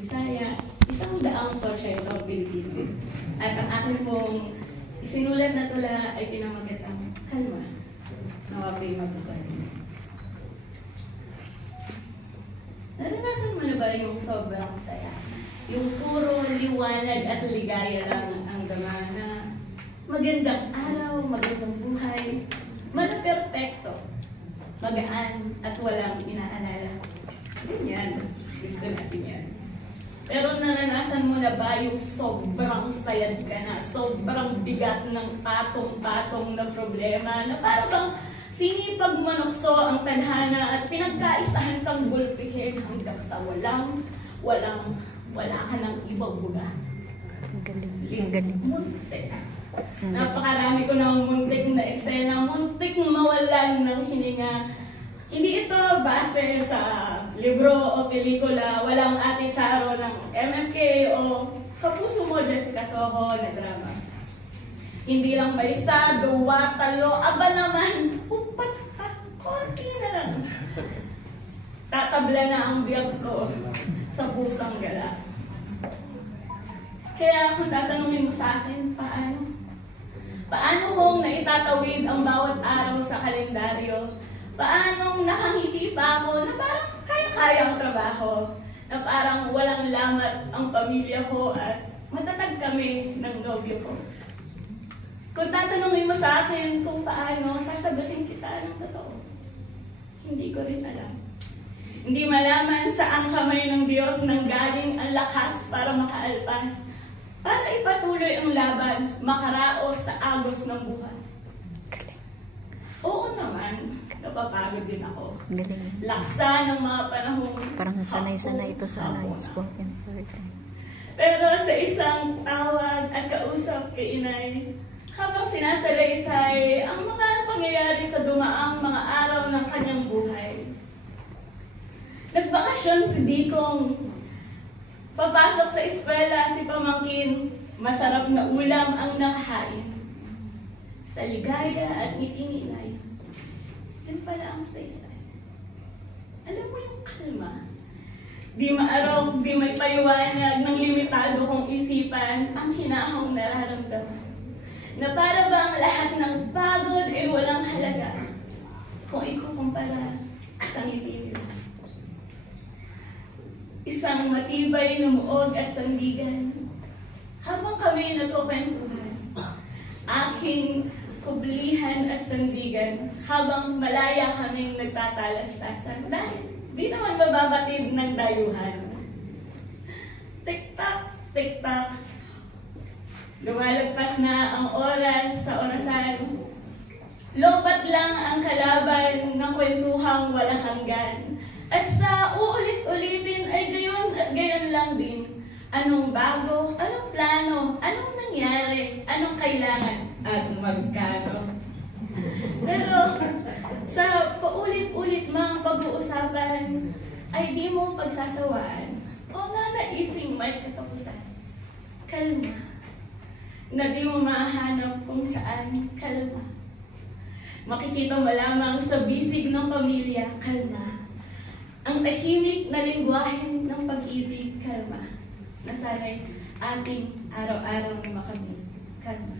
Bisaya, 100% Pilipino. At ang akin pong isinulat na tula ay pinamagatang kalma. Nawapay magustuhan. Naranasan mo na ba yung sobrang saya? Yung puro liwanag at ligaya lang ang dama na magandang araw, magandang buhay, perfecto, magaan at walang inaalala. Ganyan, gusto natin yan. Pero naranasan mo na ba yung sobrang sayad ka na, sobrang bigat ng patong-patong na problema na parang bang sinipag manukso ang tadhana at pinagkaisahan kang gulpihin hanggang sa wala ka ng ibang buga. Ang galing. Muntik. Napakarami ko ng muntik na eksena, muntik mawalan ng hininga. Hindi ito base sa libro o pelikula, walang Ate Charo ng MMK o Kapuso Mo, Jessica Soho na drama. Hindi lang may isa, duwa, talo, aba naman, upat pa, konti na lang. Tatabla na ang biyag ko sa pusang gala. Kaya kung tatanungin mo sa akin, paano? Paano kong naitatawid ang bawat araw sa kalendaryo? Paano nakangiti pa ako na parang kaya-kaya ang trabaho? Na parang walang lamat ang pamilya ko at matatag kami ng nobyo ko. Kung tatanungin mo sa akin kung paano, sasagutin kita ng totoo. Hindi ko rin alam. Hindi malaman saan kamay ng Diyos nanggaling ang lakas para makaalpas, para ipatuloy ang laban, makaraos sa agos ng buhay. Oo naman, napapagod din ako. Galing. Laksa ng mga panahon. Parang sanay-sanay ito sa spoken word. Pero sa isang tawag at kausap kay inay, habang sinasalaysay ang mga pangyayari sa dumaang mga araw ng kanyang buhay. Nagbakasyon si Dikong. Papasok sa eskwela si Pamangkin. Masarap na ulam ang nakahain. Sa ligaya at ngiti ni inay, yun pala ang saysay. Alam mo yung kalma? Di maarog, di may paliwanag ng limitado kong isipan ang hinahang nararamdaman. Na para bang lahat ng pagod ay walang halaga kung ikukumpara sa ngiti nila. Isang matibay na muog at sandigan. Habang kami nagkukwentuhan, aking kublihan at sandigan habang malaya kaming nagtatalastasan dahil di naman mababatid ng dayuhan. Tik-tak, tik-tak. Lumalagpas na ang oras sa orasan. Lobat lang ang kalaban ng kwentuhang walang hanggan. At sa uulit-ulitin ay gayon at gayon lang din. Anong bago? Anong plano? Anong nangyari? Anong kailangan? At magkano? Pero sa paulit-ulit mga pag-uusapan ay di mo pagsasawaan o nanaising may katapusan. Kalma. Na di mo mahanap kung saan kalma. Makikita mo lamang sa bisig ng pamilya, kalma. Ang tahimik na lingwahe ng pag-ibig, kalma. Na sana'y ating araw-araw makamit, kalma.